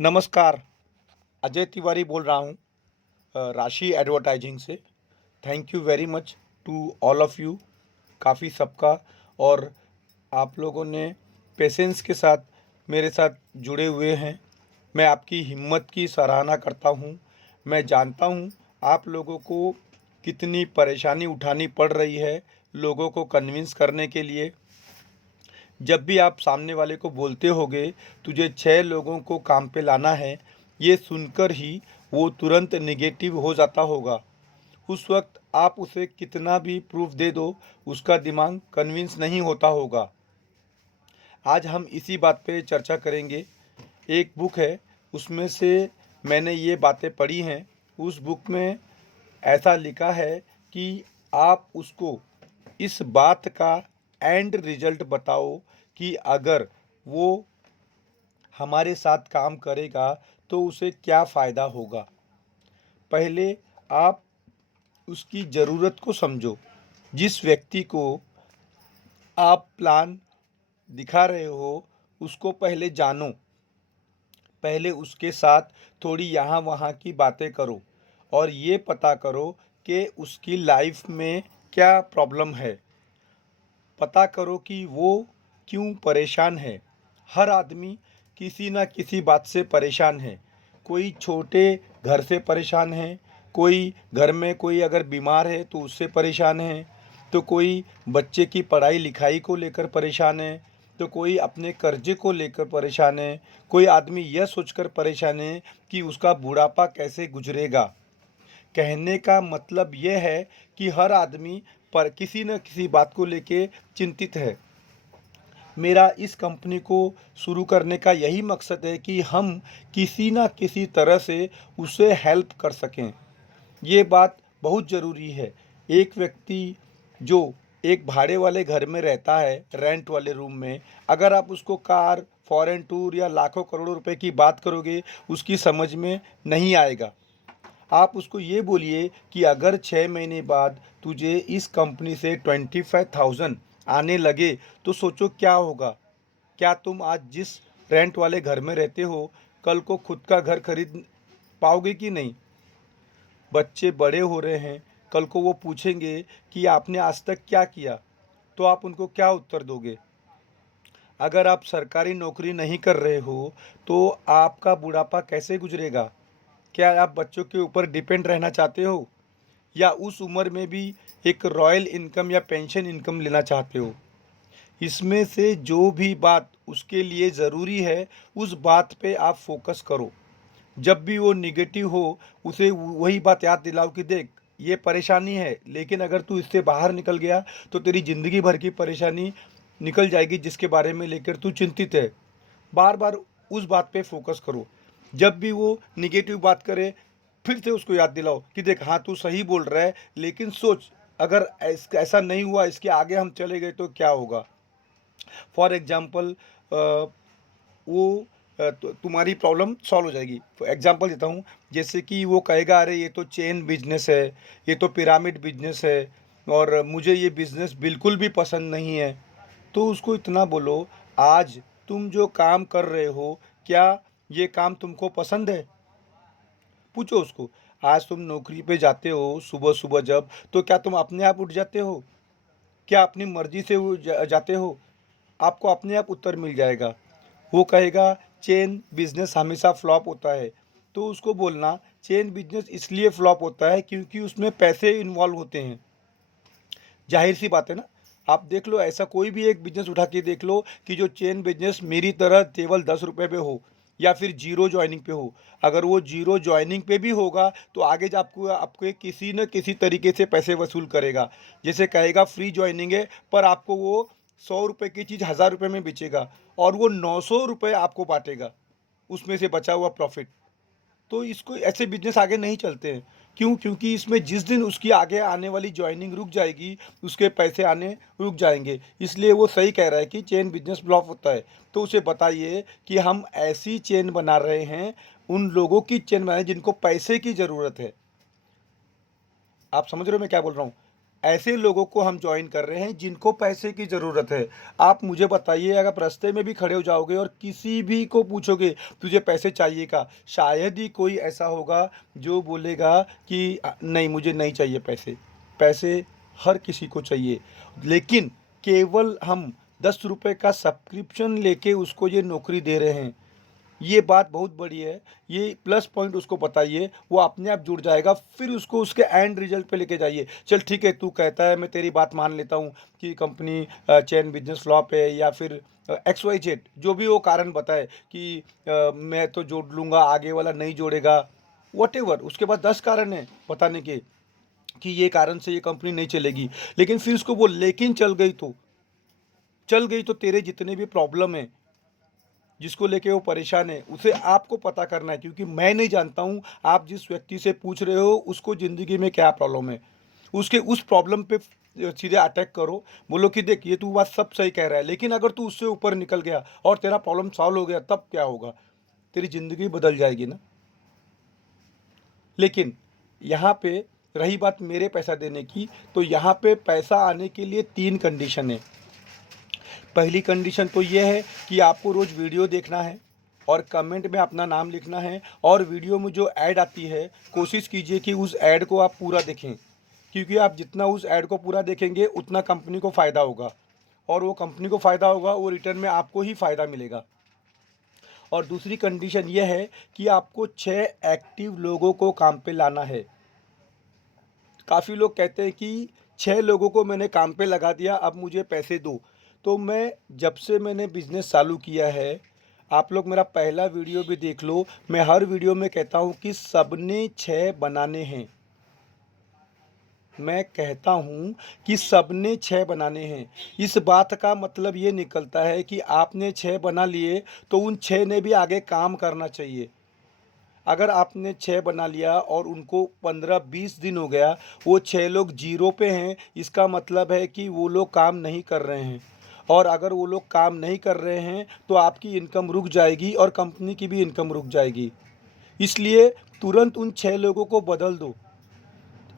नमस्कार, अजय तिवारी बोल रहा हूँ राशि एडवर्टाइजिंग से। Thank you very much to all of you. काफ़ी सबका और आप लोगों ने पेशेंस के साथ मेरे साथ जुड़े हुए हैं। मैं आपकी हिम्मत की सराहना करता हूँ। मैं जानता हूँ आप लोगों को कितनी परेशानी उठानी पड़ रही है लोगों को कन्विंस करने के लिए। जब भी आप सामने वाले को बोलते होगे तुझे 6 लोगों को काम पे लाना है, ये सुनकर ही वो तुरंत नेगेटिव हो जाता होगा। उस वक्त आप उसे कितना भी प्रूफ दे दो, उसका दिमाग कन्विंस नहीं होता होगा। आज हम इसी बात पे चर्चा करेंगे। एक बुक है, उसमें से मैंने ये बातें पढ़ी हैं। उस बुक में ऐसा लिखा है कि आप उसको इस बात का एंड रिजल्ट बताओ कि अगर वो हमारे साथ काम करेगा तो उसे क्या फ़ायदा होगा। पहले आप उसकी ज़रूरत को समझो। जिस व्यक्ति को आप प्लान दिखा रहे हो उसको पहले जानो। पहले उसके साथ थोड़ी यहाँ वहाँ की बातें करो और ये पता करो कि उसकी लाइफ में क्या प्रॉब्लम है। पता करो कि वो क्यों परेशान है। हर आदमी किसी न किसी बात से परेशान है। कोई छोटे घर से परेशान है, कोई घर में कोई अगर बीमार है तो उससे परेशान है, तो कोई बच्चे की पढ़ाई लिखाई को लेकर परेशान है, तो कोई अपने कर्जे को लेकर परेशान है, कोई आदमी यह सोचकर परेशान है कि उसका बुढ़ापा कैसे गुजरेगा। कहने का मतलब यह है कि हर आदमी पर किसी न किसी बात को लेके चिंतित है। मेरा इस कंपनी को शुरू करने का यही मकसद है कि हम किसी न किसी तरह से उसे हेल्प कर सकें। ये बात बहुत ज़रूरी है। एक व्यक्ति जो एक भाड़े वाले घर में रहता है, रेंट वाले रूम में, अगर आप उसको कार, फॉरेन टूर या लाखों करोड़ों रुपए की बात करोगे, उसकी समझ में नहीं आएगा। आप उसको ये बोलिए कि अगर 6 महीने बाद तुझे इस कंपनी से 25,000 आने लगे तो सोचो क्या होगा। क्या तुम आज जिस रेंट वाले घर में रहते हो कल को खुद का घर खरीद पाओगे कि नहीं। बच्चे बड़े हो रहे हैं, कल को वो पूछेंगे कि आपने आज तक क्या किया, तो आप उनको क्या उत्तर दोगे। अगर आप सरकारी नौकरी नहीं कर रहे हो तो आपका बुढ़ापा कैसे गुजरेगा। क्या आप बच्चों के ऊपर डिपेंड रहना चाहते हो या उस उम्र में भी एक रॉयल इनकम या पेंशन इनकम लेना चाहते हो। इसमें से जो भी बात उसके लिए ज़रूरी है उस बात पे आप फोकस करो। जब भी वो निगेटिव हो उसे वही बात याद दिलाओ कि देख ये परेशानी है, लेकिन अगर तू इससे बाहर निकल गया तो तेरी ज़िंदगी भर की परेशानी निकल जाएगी जिसके बारे में लेकर तू चिंतित है। बार बार उस बात पे फोकस करो। जब भी वो निगेटिव बात करे फिर से उसको याद दिलाओ कि देख हाँ तू सही बोल रहा है, लेकिन सोच अगर ऐसा नहीं हुआ, इसके आगे हम चले गए तो क्या होगा। फॉर एग्जाम्पल वो तुम्हारी प्रॉब्लम सॉल्व हो जाएगी। एग्जांपल देता हूँ, जैसे कि वो कहेगा अरे ये तो चेन बिजनेस है, ये तो पिरामिड बिजनेस है और मुझे ये बिजनेस बिल्कुल भी पसंद नहीं है। तो उसको इतना बोलो, आज तुम जो काम कर रहे हो क्या ये काम तुमको पसंद है। पूछो उसको, आज तुम नौकरी पे जाते हो सुबह सुबह जब, तो क्या तुम अपने आप उठ जाते हो, क्या अपनी मर्जी से वो जाते हो। आपको अपने आप उत्तर मिल जाएगा। वो कहेगा चेन बिजनेस हमेशा फ्लॉप होता है, तो उसको बोलना चेन बिजनेस इसलिए फ्लॉप होता है क्योंकि उसमें पैसे इन्वॉल्व होते हैं। जाहिर सी बात है ना। आप देख लो, ऐसा कोई भी एक बिजनेस उठा के देख लो कि जो चेन बिजनेस मेरी तरह केवल 10 रुपये पे हो या फिर जीरो ज्वाइनिंग पे हो। अगर वो जीरो ज्वाइनिंग पे भी होगा तो आगे जा आपको आपको ये किसी न किसी तरीके से पैसे वसूल करेगा। जैसे कहेगा फ्री ज्वाइनिंग है, पर आपको वो 100 रुपये की चीज़ 1000 रुपये में बेचेगा और वो 900 रुपये आपको बांटेगा उसमें से बचा हुआ प्रॉफिट। तो इसको ऐसे बिजनेस आगे नहीं चलते हैं। क्यों? क्योंकि इसमें जिस दिन उसकी आगे आने वाली जॉइनिंग रुक जाएगी, उसके पैसे आने रुक जाएंगे। इसलिए वो सही कह रहा है कि चेन बिजनेस फ्लॉप होता है। तो उसे बताइए कि हम ऐसी चेन बना रहे हैं, उन लोगों की चेन बनाए जिनको पैसे की ज़रूरत है। आप समझ रहे हो मैं क्या बोल रहा हूँ। ऐसे लोगों को हम जॉइन कर रहे हैं जिनको पैसे की ज़रूरत है। आप मुझे बताइए, अगर आप रास्ते में भी खड़े हो जाओगे और किसी भी को पूछोगे तुझे पैसे चाहिए क्या, शायद ही कोई ऐसा होगा जो बोलेगा कि नहीं मुझे नहीं चाहिए पैसे। पैसे हर किसी को चाहिए, लेकिन केवल हम 10 रुपए का सब्सक्रिप्शन लेके उसको ये नौकरी दे रहे हैं। ये बात बहुत बड़ी है। ये प्लस पॉइंट उसको बताइए, वो अपने आप जुड़ जाएगा। फिर उसको उसके एंड रिजल्ट पे लेके जाइए। चल ठीक है, तू कहता है, मैं तेरी बात मान लेता हूँ कि कंपनी चेन बिजनेस फ्लॉप है, या फिर एक्स वाई जेड जो भी वो कारण बताए कि मैं तो जोड़ लूँगा, आगे वाला नहीं जोड़ेगा, वॉटेवर। उसके बाद 10 कारण है बताने के कि ये कारण से ये कंपनी नहीं चलेगी। लेकिन फिर उसको बोल, लेकिन चल गई तो तेरे जितने भी प्रॉब्लम है, जिसको लेके वो परेशान है, उसे आपको पता करना है। क्योंकि मैं नहीं जानता हूँ आप जिस व्यक्ति से पूछ रहे हो उसको ज़िंदगी में क्या प्रॉब्लम है। उसके उस प्रॉब्लम पे सीधे अटैक करो। बोलो कि देख, ये तू बात सब सही कह रहा है, लेकिन अगर तू उससे ऊपर निकल गया और तेरा प्रॉब्लम सॉल्व हो गया, तब क्या होगा? तेरी ज़िंदगी बदल जाएगी ना। लेकिन यहाँ पे रही बात मेरे पैसा देने की, तो यहाँ पे पैसा आने के लिए 3 कंडीशन है। पहली कंडीशन तो ये है कि आपको रोज़ वीडियो देखना है और कमेंट में अपना नाम लिखना है, और वीडियो में जो ऐड आती है कोशिश कीजिए कि उस ऐड को आप पूरा देखें। क्योंकि आप जितना उस ऐड को पूरा देखेंगे उतना कंपनी को फ़ायदा होगा, और वो कंपनी को फ़ायदा होगा, वो रिटर्न में आपको ही फ़ायदा मिलेगा। और दूसरी कंडीशन ये है कि आपको 6 एक्टिव लोगों को काम पे लाना है। काफ़ी लोग कहते हैं कि 6 लोगों को मैंने काम पे लगा दिया, अब मुझे पैसे दो। तो मैं जब से मैंने बिज़नेस चालू किया है, आप लोग मेरा पहला वीडियो भी देख लो, मैं हर वीडियो में कहता हूँ कि सबने 6 बनाने हैं। मैं कहता हूँ कि सबने 6 बनाने हैं। इस बात का मतलब ये निकलता है कि आपने 6 बना लिए तो उन 6 ने भी आगे काम करना चाहिए। अगर आपने 6 बना लिया और उनको 15-20 दिन हो गया, वो 6 लोग ज़ीरो पे हैं, इसका मतलब है कि वो लोग काम नहीं कर रहे हैं। और अगर वो लोग काम नहीं कर रहे हैं तो आपकी इनकम रुक जाएगी और कंपनी की भी इनकम रुक जाएगी। इसलिए तुरंत उन 6 लोगों को बदल दो।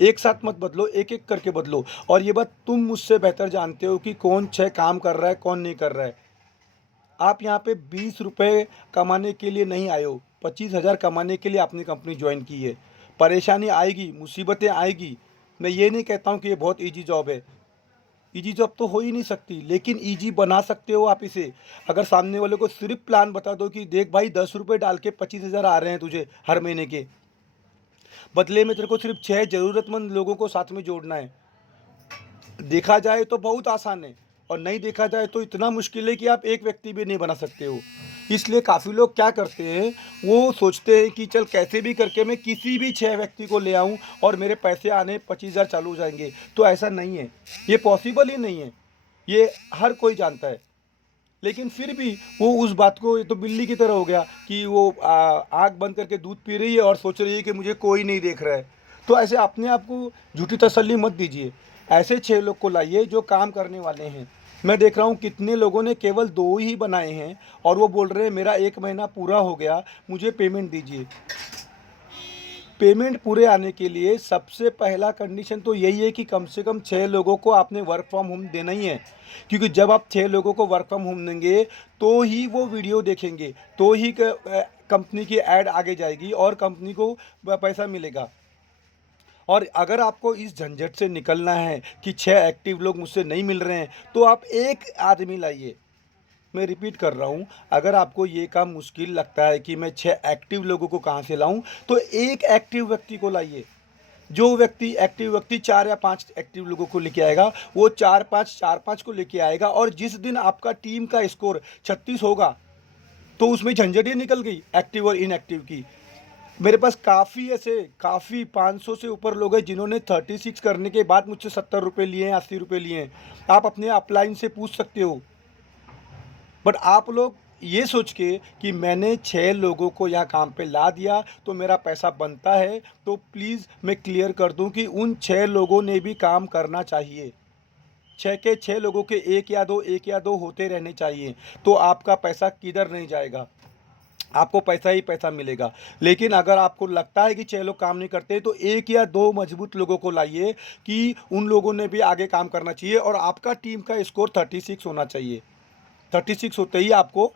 एक साथ मत बदलो, एक-एक करके बदलो। और ये बात तुम मुझसे बेहतर जानते हो कि कौन 6 काम कर रहा है, कौन नहीं कर रहा है। आप यहाँ पे 20 रुपए कमाने के लिए नहीं आए हो, 25,000 कमाने के लिए आपने कंपनी ज्वाइन की है। परेशानी आएगी, मुसीबतें आएगी। मैं ये नहीं कहता हूँ कि ये बहुत ईजी जॉब है। ईजी जॉब तो हो ही नहीं सकती, लेकिन ईजी बना सकते हो आप इसे। अगर सामने वाले को सिर्फ प्लान बता दो कि देख भाई, 10 रुपये डाल के 25,000 आ रहे हैं तुझे हर महीने के, बदले में तेरे को सिर्फ 6 ज़रूरतमंद लोगों को साथ में जोड़ना है। देखा जाए तो बहुत आसान है, और नहीं देखा जाए तो इतना मुश्किल है कि आप एक व्यक्ति भी नहीं बना सकते हो। इसलिए काफ़ी लोग क्या करते हैं, वो सोचते हैं कि चल कैसे भी करके मैं किसी भी 6 व्यक्ति को ले आऊँ और मेरे पैसे आने 25,000 चालू हो जाएंगे। तो ऐसा नहीं है, ये पॉसिबल ही नहीं है। ये हर कोई जानता है। लेकिन फिर भी वो उस बात को, ये तो बिल्ली की तरह हो गया कि वो आँख बंद करके दूध पी रही है और सोच रही है कि मुझे कोई नहीं देख रहा है। तो ऐसे अपने आप को झूठी तसल्ली मत दीजिए। ऐसे 6 लोग को लाइए जो काम करने वाले हैं। मैं देख रहा हूँ कितने लोगों ने केवल 2 ही बनाए हैं और वो बोल रहे हैं मेरा 1 महीना पूरा हो गया, मुझे पेमेंट दीजिए। पेमेंट पूरे आने के लिए सबसे पहला कंडीशन तो यही है कि कम से कम 6 लोगों को आपने वर्क फ्रॉम होम देना ही है। क्योंकि जब आप 6 लोगों को वर्क फ्रॉम होम देंगे तो ही वो वीडियो देखेंगे, तो ही कंपनी की ऐड आगे जाएगी और कंपनी को पैसा मिलेगा। और अगर आपको इस झंझट से निकलना है कि 6 एक्टिव लोग मुझसे नहीं मिल रहे हैं, तो आप एक आदमी लाइए। मैं रिपीट कर रहा हूँ, अगर आपको ये काम मुश्किल लगता है कि मैं 6 एक्टिव लोगों को कहाँ से लाऊं, तो एक एक्टिव व्यक्ति को लाइए। जो व्यक्ति एक्टिव व्यक्ति 4 या 5 एक्टिव लोगों को लेके आएगा, वो 4-5 को लेके आएगा, और जिस दिन आपका टीम का स्कोर 36 होगा, तो उसमें झंझट ही निकल गई एक्टिव और इनएक्टिव की। मेरे पास काफ़ी 500 से ऊपर लोग हैं जिन्होंने 36 करने के बाद मुझसे 70 रुपये लिए हैं, 80 रुपये लिए हैं। आप अपने अपलाइन से पूछ सकते हो। बट आप लोग ये सोच के कि मैंने 6 लोगों को यहाँ काम पे ला दिया तो मेरा पैसा बनता है, तो प्लीज़ मैं क्लियर कर दूं कि उन 6 लोगों ने भी काम करना चाहिए। 6 के 6 लोगों के एक या दो होते रहने चाहिए, तो आपका पैसा किधर नहीं जाएगा। आपको पैसा ही पैसा मिलेगा। लेकिन अगर आपको लगता है कि 6 लोग काम नहीं करते, तो 1 या 2 मजबूत लोगों को लाइए कि उन लोगों ने भी आगे काम करना चाहिए और आपका टीम का स्कोर 36 होना चाहिए। 36 होते ही आपको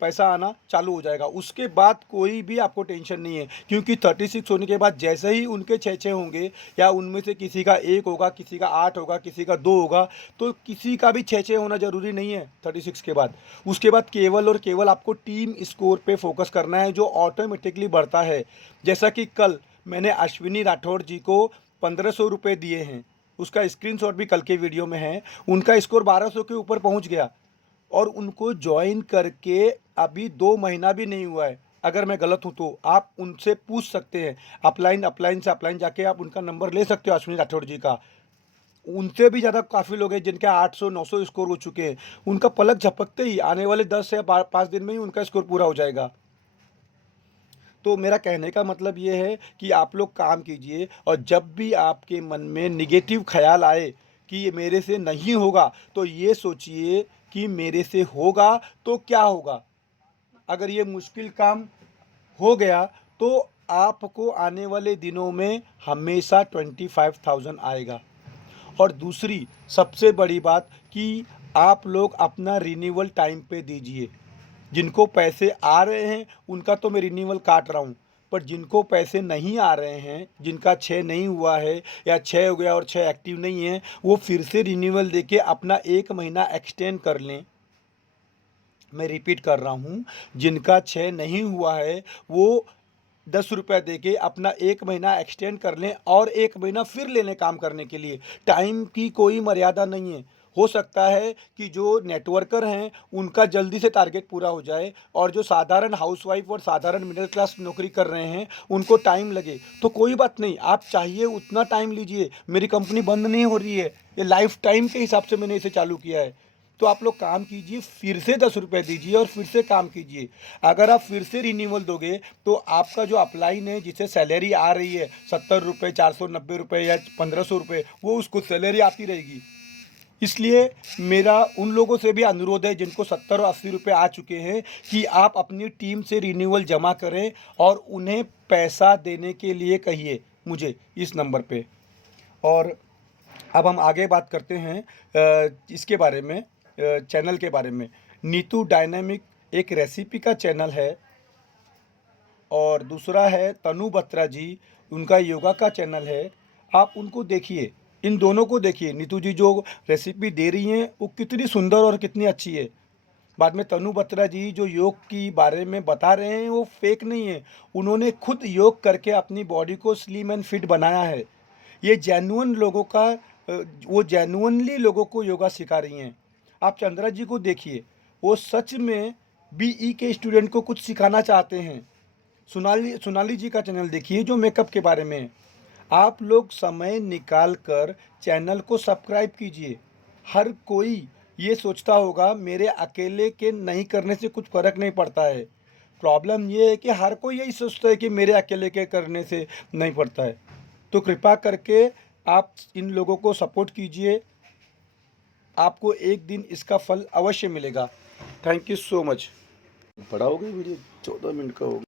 पैसा आना चालू हो जाएगा। उसके बाद कोई भी आपको टेंशन नहीं है, क्योंकि 36 होने के बाद जैसे ही उनके 6-6 होंगे या उनमें से किसी का 1 होगा, किसी का 8 होगा, किसी का 2 होगा, तो किसी का भी 6-6 होना ज़रूरी नहीं है 36 के बाद। उसके बाद केवल और केवल आपको टीम स्कोर पे फोकस करना है, जो ऑटोमेटिकली बढ़ता है। जैसा कि कल मैंने अश्विनी राठौड़ जी को 1500 रुपये दिए हैं, उसका स्क्रीनशॉट भी कल के वीडियो में है। उनका स्कोर 1200 के ऊपर पहुंच गया और उनको ज्वाइन करके अभी 2 महीना भी नहीं हुआ है। अगर मैं गलत हूँ तो आप उनसे पूछ सकते हैं, अपलाइन से अपलाइन जाके आप उनका नंबर ले सकते हो अश्विनी राठौड़ जी का। उनसे भी ज़्यादा काफ़ी लोग हैं जिनके 800-900 स्कोर हो चुके हैं। उनका पलक झपकते ही आने वाले 10 या 5 दिन में ही उनका स्कोर पूरा हो जाएगा। तो मेरा कहने का मतलब ये है कि आप लोग काम कीजिए और जब भी आपके मन में नेगेटिव ख्याल आए कि ये मेरे से नहीं होगा, तो ये सोचिए कि मेरे से होगा तो क्या होगा। अगर ये मुश्किल काम हो गया तो आपको आने वाले दिनों में हमेशा 25,000 आएगा। और दूसरी सबसे बड़ी बात कि आप लोग अपना रिन्यूअल टाइम पे दीजिए। जिनको पैसे आ रहे हैं उनका तो मैं रिन्यूअल काट रहा हूँ, पर जिनको पैसे नहीं आ रहे हैं, जिनका 6 नहीं हुआ है या 6 हो गया और 6 एक्टिव नहीं है, वो फिर से रिन्यूअल देके अपना 1 महीना एक्सटेंड कर लें। मैं रिपीट कर रहा हूँ, जिनका 6 नहीं हुआ है वो 10 रुपये दे के अपना 1 महीना एक्सटेंड कर लें और 1 महीना फिर ले लें काम करने के लिए। टाइम की कोई मर्यादा नहीं है। हो सकता है कि जो नेटवर्कर हैं उनका जल्दी से टारगेट पूरा हो जाए और जो साधारण हाउसवाइफ और साधारण मिडिल क्लास नौकरी कर रहे हैं उनको टाइम लगे, तो कोई बात नहीं, आप चाहिए उतना टाइम लीजिए। मेरी कंपनी बंद नहीं हो रही है, ये लाइफ टाइम के हिसाब से मैंने इसे चालू किया है। तो आप लोग काम कीजिए, फिर से 10 रुपये दीजिए और फिर से काम कीजिए। अगर आप फिर से रिन्यूअल दोगे तो आपका जो अपलाइन है, जिसे सैलरी आ रही है 70 रुपये, 490 रुपये या 1500 रुपये, वो उसको सैलरी आती रहेगी। इसलिए मेरा उन लोगों से भी अनुरोध है जिनको 70 और 80 रुपये आ चुके हैं कि आप अपनी टीम से रिन्यूअल जमा करें और उन्हें पैसा देने के लिए कहिए मुझे इस नंबर पे। और अब हम आगे बात करते हैं इसके बारे में, चैनल के बारे में। नीतू डायनामिक एक रेसिपी का चैनल है और दूसरा है तनु बत्रा जी, उनका योगा का चैनल है। आप उनको देखिए, इन दोनों को देखिए। नीतू जी जो रेसिपी दे रही हैं वो कितनी सुंदर और कितनी अच्छी है। बाद में तनु बत्रा जी जो योग की बारे में बता रहे हैं वो फेक नहीं है। उन्होंने खुद योग करके अपनी बॉडी को स्लिम एंड फिट बनाया है। ये जेन्युइन लोगों का वो जेन्युइनली लोगों को योगा सिखा रही हैं। आप चंद्रा जी को देखिए, वो सच में बीई के स्टूडेंट को कुछ सिखाना चाहते हैं। सोनाली जी का चैनल देखिए जो मेकअप के बारे में है। आप लोग समय निकाल कर चैनल को सब्सक्राइब कीजिए। हर कोई ये सोचता होगा मेरे अकेले के नहीं करने से कुछ फ़र्क नहीं पड़ता है। प्रॉब्लम ये है कि हर कोई यही सोचता है कि मेरे अकेले के करने से नहीं पड़ता है। तो कृपा करके आप इन लोगों को सपोर्ट कीजिए, आपको एक दिन इसका फल अवश्य मिलेगा। Thank you so much. बड़ा हो गया वीडियो, 14 मिनट का हो गया।